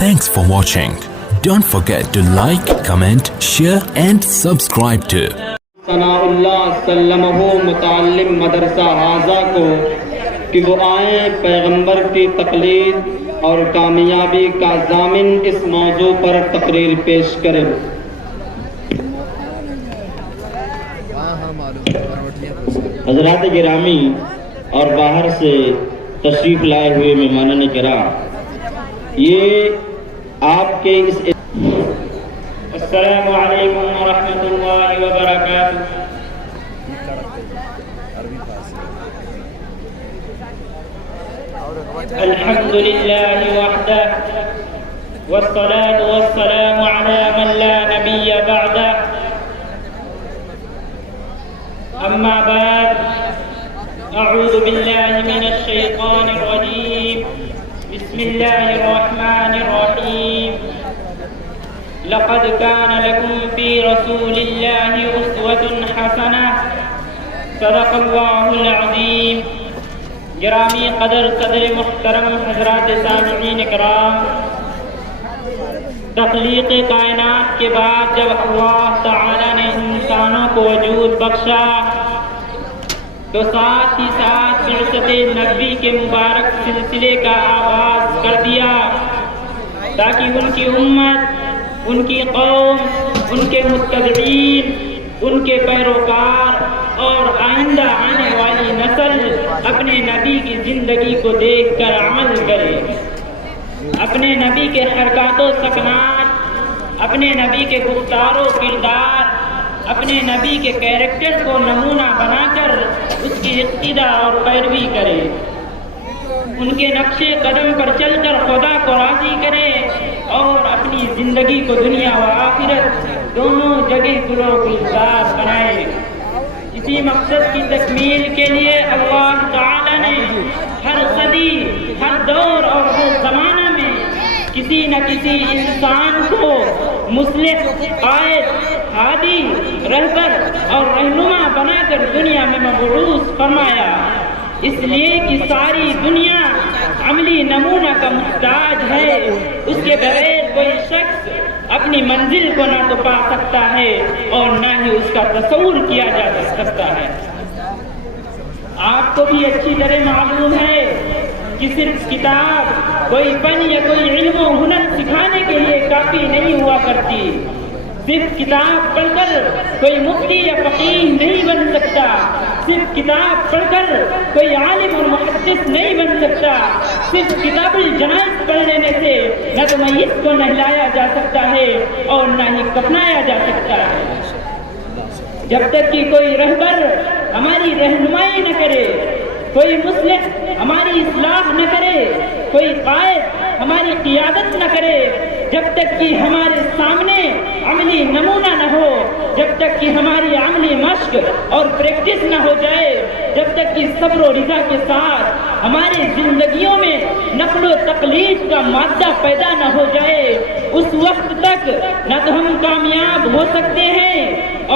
Thanks for watching. Don't forget to like, comment, share and subscribe to ثناء اللہ سلمہ متعلم مدرسہ حاضہ کو کہ وہ آئیں پیغمبر کی تقلید اور کامیابی کا ضامن اس موضوع پر تقریر پیش کریں۔ حضرات گرامی اور باہر سے تشریف لائے ہوئے مہمانان کرام، یہ آپ کے اس السلام علیکم ورحمۃ اللہ وبرکاتہ۔ الحمد للہ وحدہ والصلاة والسلام علی من لا نبی بعدہ، اما بعد اعوذ باللہ من الشیطان الرجیم، بسم اللہ الرحمن الرحیم۔ لقد كان لكم في رسول الله أسوة حسنة، صدق الله العظيم۔ گرامی قدر محترم حضرات سامعین کرام، تخلیق کائنات کے بعد جب اللہ تعالی نے انسانوں کو وجود بخشا تو ساتھ ہی ساتھ بعثت نبی کے مبارک سلسلے کا آغاز کر دیا تاکہ ان کی امت، ان کی قوم، ان کے متبعین، ان کے پیروکار اور آئندہ آنے والی نسل اپنے نبی کی زندگی کو دیکھ کر عمل کرے، اپنے نبی کے حرکات و سکنات، اپنے نبی کے گفتار و کردار، اپنے نبی کے کیریکٹر کو نمونہ بنا کر اس کی اقتداء اور پیروی کرے، ان کے نقش قدم پر چل کر خدا کو راضی کرے اور اپنی زندگی کو دنیا و آخرت دونوں جگہ گلو گلزار بنائے۔ اسی مقصد کی تکمیل کے لیے اللہ تعالی نے ہر صدی، ہر دور اور ہر زمانہ میں کسی نہ کسی انسان کو مصلح، قائد، ہادی، رہبر اور رہنما بنا کر دنیا میں مبعوث فرمایا، اس لیے کہ ساری دنیا عملی نمونہ کا محتاج ہے۔ اس کے بغیر کوئی شخص اپنی منزل کو نہ تو پا سکتا ہے اور نہ ہی اس کا تصور کیا جا سکتا ہے۔ آپ کو بھی اچھی طرح معلوم ہے کہ صرف کتاب کوئی فن یا کوئی علم و ہنر سکھانے کے لیے کافی نہیں ہوا کرتی۔ صرف کتاب پڑھ کر کوئی مفتی یا فقیہ نہیں بن سکتا، صرف کتاب پڑھ کر کوئی عالم اور محدث نہیں بن سکتا، صرف کتاب الجنائز پڑھ لینے سے نہ تو میت کو نہلایا جا سکتا ہے اور نہ ہی کفنایا جا سکتا ہے۔ جب تک کہ کوئی رہبر ہماری رہنمائی نہ کرے، کوئی مصلح ہماری اصلاح نہ کرے، کوئی قائد ہماری قیادت نہ کرے، جب تک کہ ہمارے سامنے عملی نمونہ نہ ہو، جب تک کہ ہماری عملی مشق اور پریکٹس نہ ہو جائے، جب تک کہ صبر و رضا کے ساتھ ہماری زندگیوں میں نقل و تقلید کا مادہ پیدا نہ ہو جائے، اس وقت تک نہ تو ہم کامیاب ہو سکتے ہیں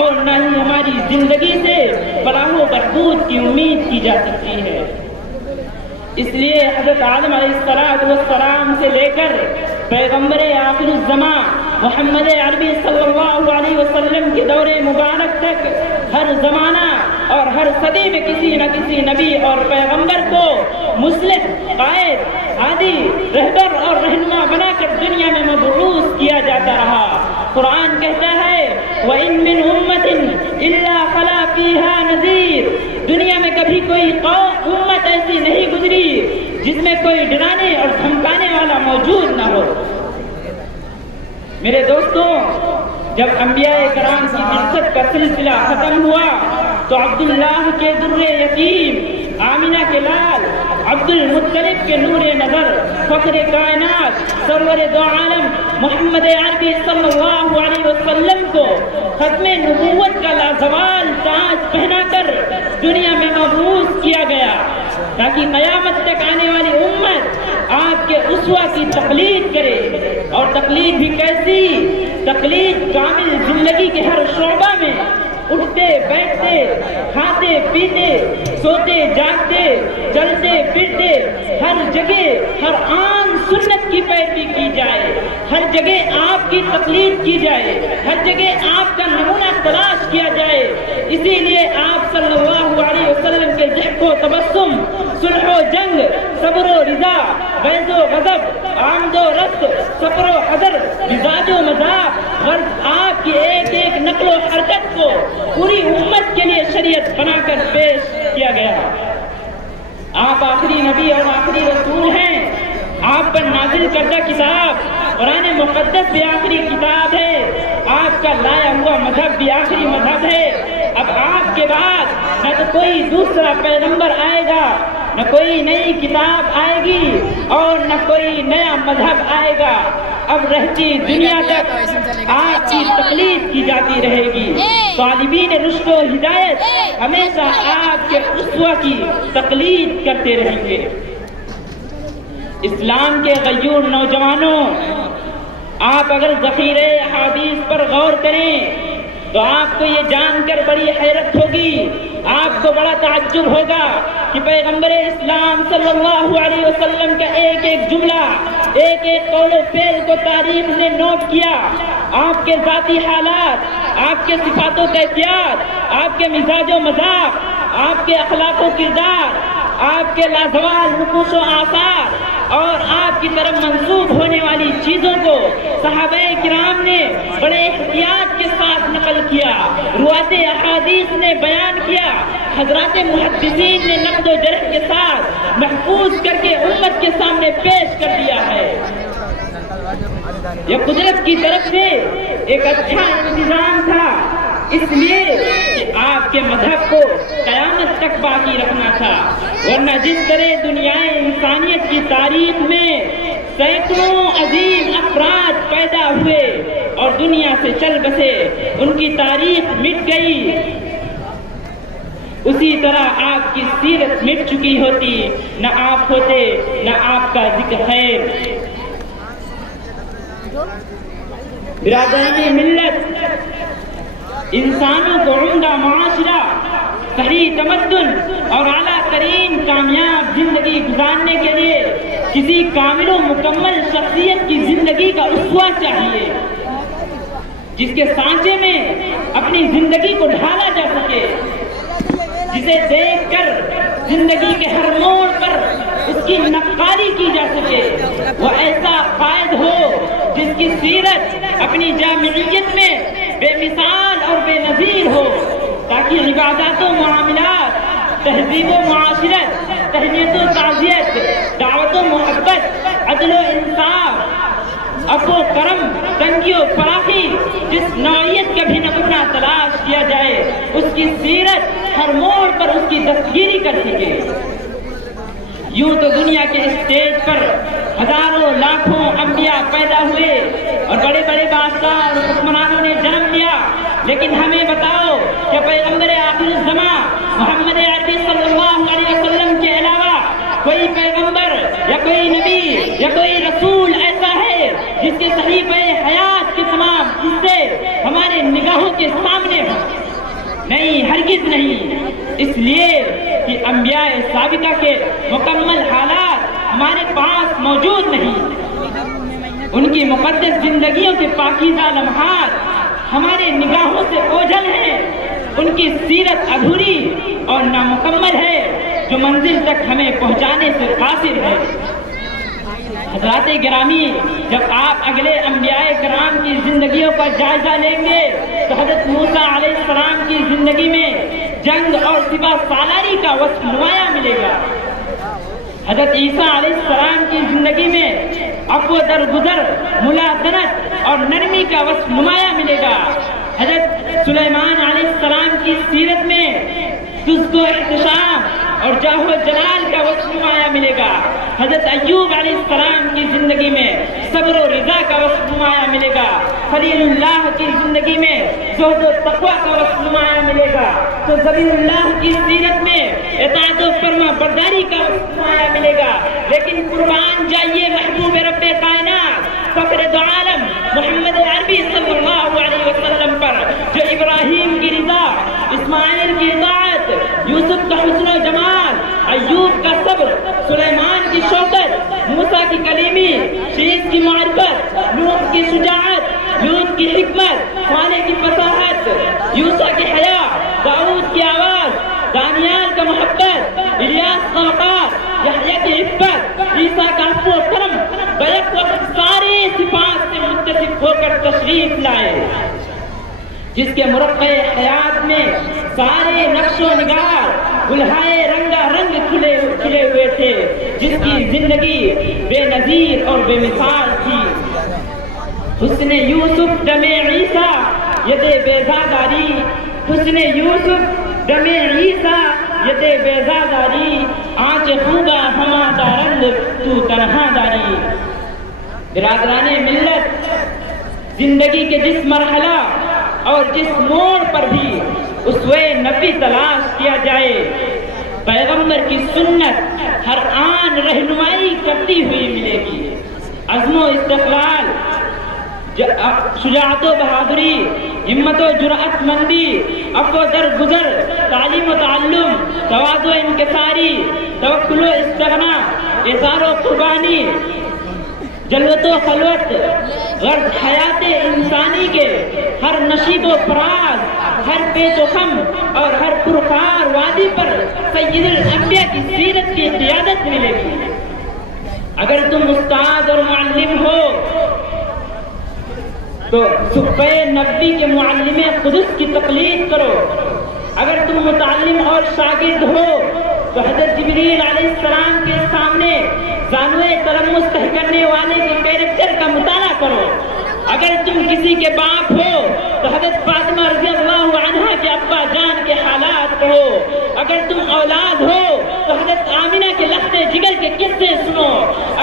اور نہ ہی ہماری زندگی سے فلاح و بہبود کی امید کی جا سکتی ہے۔ اس لیے حضرت آدم علیہ السلام سے لے کر پیغمبر آخر الزمان محمد عربی صلی اللہ علیہ وسلم کے دور مبارک تک ہر زمانہ اور ہر صدی میں کسی نہ کسی نبی اور پیغمبر کو مصلح، قائد، ہادی، رہبر اور رہنما بنا کر دنیا میں مبعوث کیا جاتا رہا۔ قرآن کہتا ہے وَإِن مِّنْ أُمَّةٍ إِلَّا خَلَا فِيهَا نَذِيرٌ، دنیا میں کبھی کوئی امت ایسی نہیں گزری جس میں کوئی ڈرانے اور دھمکانے والا موجود نہ ہو۔ میرے دوستوں، جب انبیاء کرام کی بعثت کا سلسلہ ختم ہوا تو عبداللہ کے در یتیم، آمینہ کے لال، عبد المطلب کے نور نظر، فخر کائنات، سرور دو عالم محمد عربی صلی اللہ علیہ وسلم کو ختم نبوت کا لازوال تاج پہنا کر دنیا میں مبعوث کیا گیا تاکہ قیامت تک آنے والی امت آپ کے اسوہ کی تقلید کرے۔ اور تقلید بھی کیسی؟ تقلید کامل زندگی کے ہر شعبہ میں، اٹھتے بیٹھتے، کھاتے پیتے، سوتے جاگتے، چلتے پھرتے، ہر جگہ ہر آن سنت کی پیروی کی جائے۔ ہر جگہ آپ کی تقلید کی جائے، ہر جگہ آپ کا نمونہ تلاش کیا جائے۔ اسی لیے آپ صلی اللہ علیہ وسلم کے ضحک و تبسم، صلح و جنگ، صبر و رضا، غیظ و غضب، آمد و رفت، سفر و حضر، مزاج و مذاق، غرض آپ کی ایک ایک نقل و حرکت کو پوری امت کے لیے شریعت بنا کر پیش کیا گیا۔ آپ آخری نبی اور آخری رسول ہیں، آپ پر نازل کردہ کتاب قرآن مقدس بھی آخری کتاب ہے، آپ کا لایا ہوا مذہب بھی آخری مذہب ہے۔ اب آپ کے بعد نہ تو کوئی دوسرا پیغمبر آئے گا، نہ کوئی نئی کتاب آئے گی اور نہ کوئی نیا مذہب آئے گا۔ اب رہتی دنیا تک آپ کی تقلید کی جاتی رہے گی۔ طالبین رشد و ہدایت ہمیشہ آپ کے اسوہ کی تقلید کرتے رہیں گے۔ اسلام کے غیور نوجوانوں، آپ اگر ذخیرے احادیث پر غور کریں تو آپ کو یہ جان کر بڑی حیرت ہوگی، آپ کو بڑا تعجب ہوگا کہ پیغمبر اسلام صلی اللہ علیہ وسلم کا ایک ایک جملہ، ایک ایک قول و فعل کو تاریخ نے نوٹ کیا۔ آپ کے ذاتی حالات، آپ کے صفات و کیفیات، آپ کے مزاج و مذاق، آپ کے اخلاق و کردار، آپ کے لازوال نقوش و آثار اور آپ کی طرف منسوب ہونے والی چیزوں کو صحابہ کرام نے بڑے احتیاط کے ساتھ نقل کیا، روایت احادیث نے بیان کیا، حضرات محدثین نے نقد و جرح کے ساتھ محفوظ کر کے امت کے سامنے پیش کر دیا ہے۔ یہ قدرت کی طرف سے ایک اچھا انتظام تھا، اس لیے کہ آپ کے مذہب کو قیامت تک باقی رکھنا تھا، ورنہ جس طرح دنیائے انسانیت کی تاریخ میں سینکڑوں عظیم افراد پیدا ہوئے اور دنیا سے چل بسے، ان کی تاریخ مٹ گئی، اسی طرح آپ کی سیرت مٹ چکی ہوتی، نہ آپ ہوتے نہ آپ کا ذکر خیر۔ برادران ملت، انسانوں کو عمدہ معاشرہ، صحیح تمدن اور اعلیٰ ترین کامیاب زندگی گزارنے کے لیے کسی کامل و مکمل شخصیت کی زندگی کا اسوہ چاہیے، جس کے سانچے میں اپنی زندگی کو ڈھالا جا سکے، جسے دیکھ کر زندگی کے ہر موڑ پر اس کی نقالی کی جا سکے۔ وہ ایسا قائد ہو جس کی سیرت اپنی جامعیت میں بے مثال اور بے نظیر ہو، تاکہ عبادات و معاملات، تہذیب و معاشرت، تہنیت و تعزیت، دعوت و محبت، عدل و انصاف، عفو و کرم، تنگی و فراخی، جس نوعیت کا بھی نمونہ تلاش کیا جائے، اس کی سیرت ہر موڑ پر اس کی دستگیری کر سکے۔ یوں تو دنیا کے اسٹیج پر ہزاروں لاکھوں انبیاء پیدا ہوئے اور بڑے بڑے بادشاہ اور حکمرانوں نے جنم لیا، لیکن ہمیں بتاؤ کہ پیغمبر آخر الزماں محمد عربی صلی اللہ علیہ وسلم کے علاوہ کوئی پیغمبر یا کوئی نبی یا کوئی رسول ایسا ہے جس کے صحیفہ حیات کے تمام حصے ہمارے نگاہوں کے سامنے ہوں؟ نہیں، ہرگز نہیں۔ اس لیے کہ انبیاء سابقہ کے مکمل حالات ہمارے پاس موجود نہیں، ان کی مقدس زندگیوں کے پاکیزہ لمحات ہمارے نگاہوں سے اوجھل ہیں، ان کی سیرت ادھوری اور نامکمل ہے جو منزل تک ہمیں پہنچانے سے قاصر ہے۔ حضرات گرامی، جب آپ اگلے انبیاء کرام کی زندگیوں کا جائزہ لیں گے تو حضرت موسیٰ علیہ السلام کی زندگی میں جنگ اور سپہ سالاری کا وصف نمایاں ملے گا۔ حضرت عیسیٰ علیہ السلام کی زندگی میں عفو درگزر، ملازمت اور نرمی کا وصف نمایاں ملے گا۔ حضرت سلیمان علیہ السلام کی سیرت میں سست و احتشام اور جاہ و جلال کا وصف نمایاں ملے گا۔ حضرت ایوب علیہ السلام کی زندگی میں صبر و رضا کا وصف نمایاں ملے گا۔ خلیل اللہ کی زندگی میں زہد و تقوی کا وصف نمایاں ملے گا۔ تو ذبیح اللہ کی سیرت میں اطاعت و فرما برداری کا وصف نمایاں ملے گا۔ لیکن قربان جائیے محبوب رب کائنات فخر دو عالم محمد عربی صلی اللہ علیہ وسلم پر، جو ابراہیم کی رضا، اسماعیل کی اطاعت، یوسف کا حسن و جمال، ایوب کا صبر، سلیمان کی شوکت، موسیٰ کی کلیمی، شیس کی معرفت، نوح کی شجاعت، لوط کی حکمت، صالح کی فصاحت، یوسف کی حیا، داؤد کی آواز، دانیال کا محبت، الیاس کا وقار، یحییٰ کی عفت، عیسیٰ کا عفو و کرم، بیک وقت ساری صفات سے متصف ہو کر تشریف لائے، جس کے مرقع حیات میں سارے نقش و نگار گلہائے رنگا رنگ کھلے ہوئے تھے، جس کی زندگی بے نظیر اور بے مثال تھی۔ حسن یوسف دم عیسیٰ ید بیضاداری، حسن یوسف دم عیسیٰ ید بیضاداری، آنچ خوبا ہما دارند تو تنہا داری۔ برادران ملت، زندگی کے جس مرحلہ اور جس موڑ پر بھی اسوہ نبی تلاش کیا جائے، پیغمبر کی سنت ہر آن رہنمائی کرتی ہوئی ملے گی۔ عزم و استقلال، شجاعت و بہادری، ہمت و جرأت مندی، عفو در گزر، تعلیم و تعلم، تواضع و انکساری، توکل و استغنا، اظہار و قربانی، جلوت و خلوت، غرض حیات انسانی کے ہر نشیب و فراز، ہر پیچ و خم اور ہر پرخار وادی پر سید الانبیاء کی سیرت کی قیادت ملے گی۔ اگر تم استاد اور معلم ہو تو صحبہ نبی کے معلم قدس کی تقلید کرو، اگر تم متعلم اور شاگرد ہو تو حضرت جبریل علیہ السلام کے سامنے زانوے تلمس کرنے والے کے کیریکٹر کا مطالعہ کرو، اگر تم کسی کے باپ ہو تو حضرت فاطمہ رضی اللہ عنہا کے ابا جان کے حالات کہو، اگر تم اولاد ہو تو حضرت آمنہ کے لخت جگر کے قصے سنو،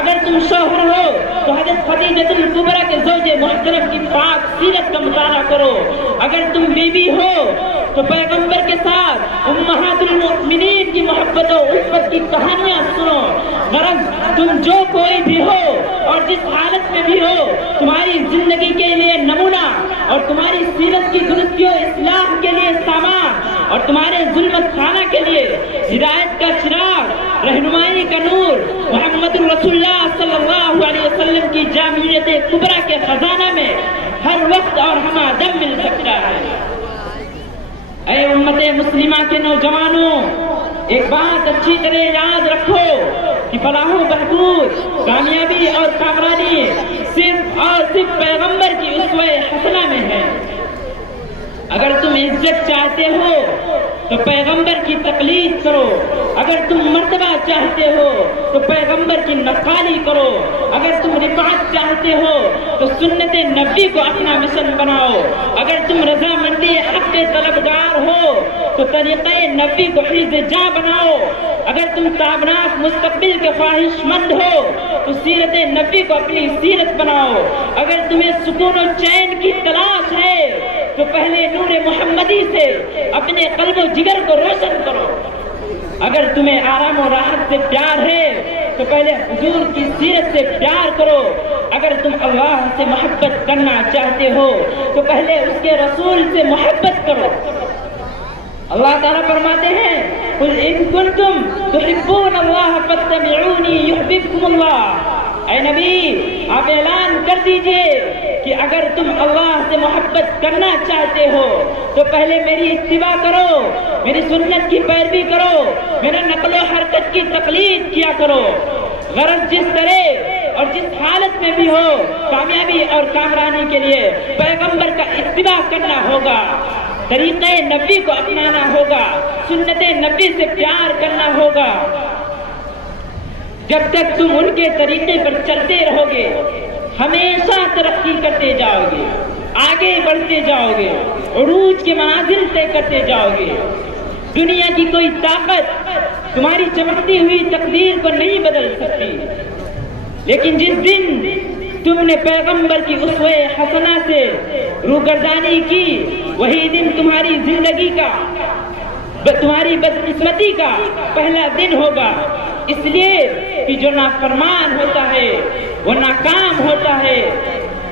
اگر تم شوہر ہو تو حضرت خدیجہ الکبریٰ کے زوج محترم کی پاک سیرت کا مطالعہ کرو، اگر تم بیوی ہو تو پیغمبر کے ساتھ امہات المؤمنین کی محبت و الفت کی کہانیاں سنو۔ غرض تم جو کوئی بھی ہو اور جس حالت میں بھی ہو، تمہاری زندگی کے لیے نمونہ اور تمہاری سیرت کی درستی و اصلاح کے لیے سامان اور تمہارے ظلمت خانہ کے لیے ہدایت کا چراغ، رہنمائی کا نور محمد رسول اللہ صلی اللہ علیہ وسلم کی جامعیت کبریٰ کے خزانہ میں ہر وقت اور ہمہ دم مل سکتا ہے۔ اے امت مسلمہ کے نوجوانوں، ایک بات اچھی طرح یاد رکھو کہ فلاح و بہبود، کامیابی اور کامرانی صرف اور صرف پیغمبر کی اسوہ حسنہ میں ہے۔ اگر تم عزت چاہتے ہو تو پیغمبر کی تقلید کرو، اگر تم مرتبہ چاہتے ہو تو پیغمبر کی نقالی کرو، اگر تم رفعت چاہتے ہو تو سنت نبی کو اپنا مشن بناؤ، اگر تم رضامندی حق کے طلبگار ہو تو طریقہ نبی کو حفظ جاں بناؤ، اگر تم تابناک مستقبل کے خواہش مند ہو تو سیرت نبی کو اپنی سیرت بناؤ، اگر تمہیں سکون و چین کی تلاش ہے تو پہلے نور محمدی سے اپنے قلب و جگر کو روشن کرو، اگر تمہیں آرام و راحت سے پیار ہے تو پہلے حضور کی سیرت سے پیار کرو، اگر تم اللہ سے محبت کرنا چاہتے ہو تو پہلے اس کے رسول سے محبت کرو۔ اللہ تعالیٰ فرماتے ہیں قُلْ إِن كُنتُمْ تُحِبُّونَ اللَّهَ فَاتَّبِعُونِي يُحْبِبْكُمُ اللَّهُ۔ اے نبی، آپ اعلان کر دیجئے کہ اگر تم اللہ سے محبت کرنا چاہتے ہو تو پہلے میری اتباع کرو، میری سنت کی پیروی کرو، میرا نقل و حرکت کی تقلید کیا کرو۔ غرض جس طرح اور جس حالت میں بھی ہو، کامیابی اور کامرانی کے لیے پیغمبر کا اتباع کرنا ہوگا، طریقہ نبی کو اپنانا ہوگا، سنت نبی سے پیار کرنا ہوگا۔ جب تک تم ان کے طریقے پر چلتے رہو گے ہمیشہ ترقی کرتے جاؤ گے، آگے بڑھتے جاؤ گے، عروج کے منازل طے کرتے جاؤ گے۔ دنیا کی کوئی طاقت تمہاری چمکتی ہوئی تقدیر کو نہیں بدل سکتی، لیکن جس دن تم نے پیغمبر کی اسوہ حسنہ سے روگردانی کی، وہی دن تمہاری زندگی کا، تمہاری بدقسمتی کا پہلا دن ہوگا۔ اس لیے کہ جو نافرمان ہوتا ہے وہ ناکام ہوتا ہے،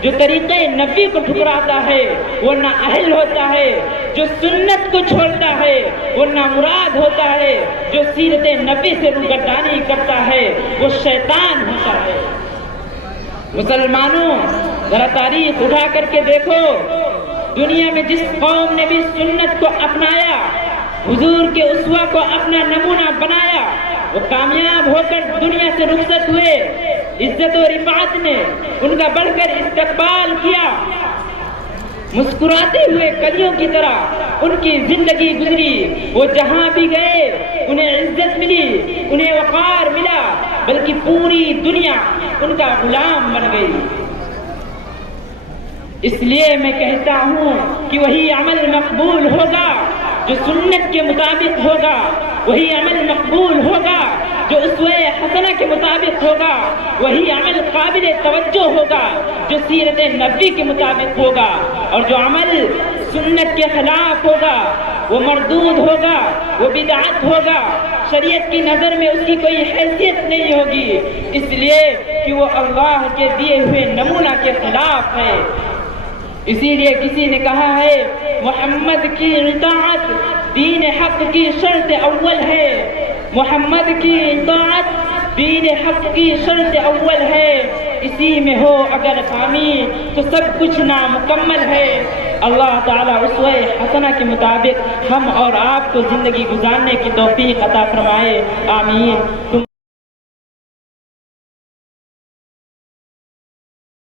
جو طریقے نبی کو ٹھکراتا ہے وہ نااہل ہوتا ہے، جو سنت کو چھوڑتا ہے وہ نامراد ہوتا ہے، جو سیرت نبی سے روگردانی کرتا ہے وہ شیطان ہوتا ہے۔ مسلمانوں، ذرا تاریخ اٹھا کر کے دیکھو، دنیا میں جس قوم نے بھی سنت کو اپنایا، حضور کے اسوہ کو اپنا نمونہ بنایا، وہ کامیاب ہو کر دنیا سے رخصت ہوئے، عزت و رفعت نے ان کا بڑھ کر استقبال کیا، مسکراتے ہوئے کلیوں کی طرح ان کی زندگی گزری، وہ جہاں بھی گئے انہیں عزت ملی، انہیں وقار ملا، بلکہ پوری دنیا ان کا غلام بن گئی۔ اس لیے میں کہتا ہوں کہ وہی عمل مقبول ہوگا جو سنت کے مطابق ہوگا، وہی عمل مقبول ہوگا جو اسوہ حسنہ کے مطابق ہوگا، وہی عمل قابل توجہ ہوگا جو سیرت نبوی کے مطابق ہوگا، اور جو عمل سنت کے خلاف ہوگا وہ مردود ہوگا، وہ بدعت ہوگا، شریعت کی نظر میں اس کی کوئی حیثیت نہیں ہوگی، اس لیے کہ وہ اللہ کے دیے ہوئے نمونہ کے خلاف ہے۔ اسی لیے کسی نے کہا ہے محمد کی اطاعت دین حق کی شرط اول ہے، محمد کی اطاعت دین حق کی شرط اول ہے، اسی میں ہو اگر خامی تو سب کچھ نامکمل ہے۔ اللہ تعالیٰ اسوہ حسنہ کے مطابق ہم اور آپ کو زندگی گزارنے کی توفیق عطا فرمائے، آمین۔